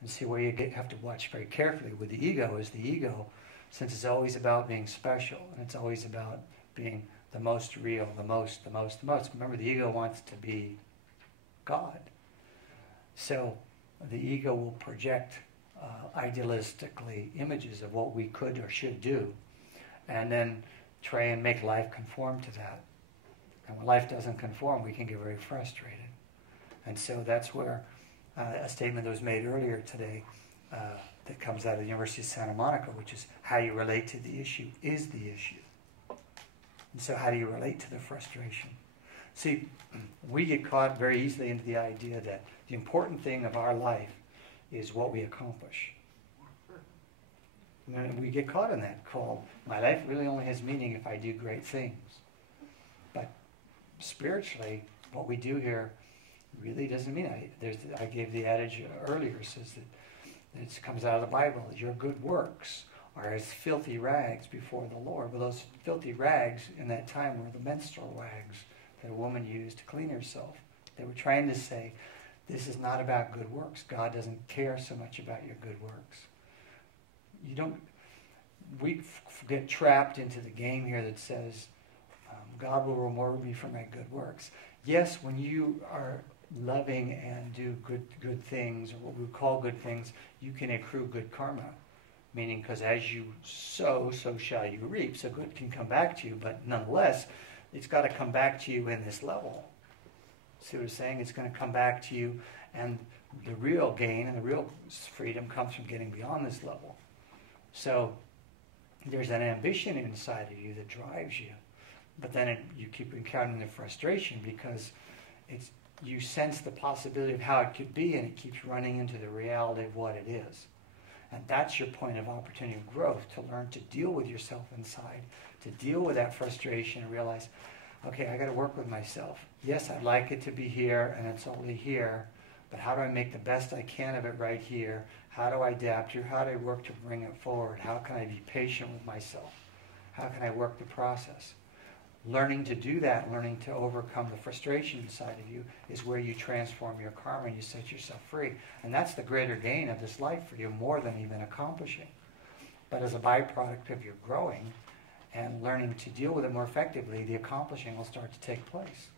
And see where have to watch very carefully with the ego is the ego, since it's always about being special, and it's always about being the most real, the most. Remember, the ego wants to be God. So the ego will project idealistically images of what we could or should do, and then try and make life conform to that. And when life doesn't conform, we can get very frustrated. And so that's where a statement that was made earlier today that comes out of the University of Santa Monica, which is how you relate to the issue is the issue. And so how do you relate to the frustration? See, we get caught very easily into the idea that the important thing of our life is what we accomplish. And we get caught in that, called, my life really only has meaning if I do great things. But spiritually, what we do here really doesn't mean. I gave the adage earlier, says that it comes out of the Bible, your good works are as filthy rags before the Lord. But those filthy rags in that time were the menstrual rags that a woman used to clean herself. They were trying to say, this is not about good works. God doesn't care so much about your good works. We get trapped into the game here that says, God will reward me for my good works. Yes, when you are loving and do good things, or what we call good things, you can accrue good karma. Meaning, because as you sow, so shall you reap. So good can come back to you, but nonetheless, it's got to come back to you in this level. See what I'm saying? It's going to come back to you, and the real gain and the real freedom comes from getting beyond this level. So there's an ambition inside of you that drives you, but then you keep encountering the frustration because you sense the possibility of how it could be, and it keeps running into the reality of what it is. And that's your point of opportunity of growth, to learn to deal with yourself inside, to deal with that frustration and realize, okay, I got to work with myself. Yes, I'd like it to be here, and it's only here, but how do I make the best I can of it right here? How do I adapt here? How do I work to bring it forward? How can I be patient with myself? How can I work the process? Learning to do that, learning to overcome the frustration inside of you, is where you transform your karma and you set yourself free. And that's the greater gain of this life for you, more than even accomplishing. But as a byproduct of your growing and learning to deal with it more effectively, the accomplishing will start to take place.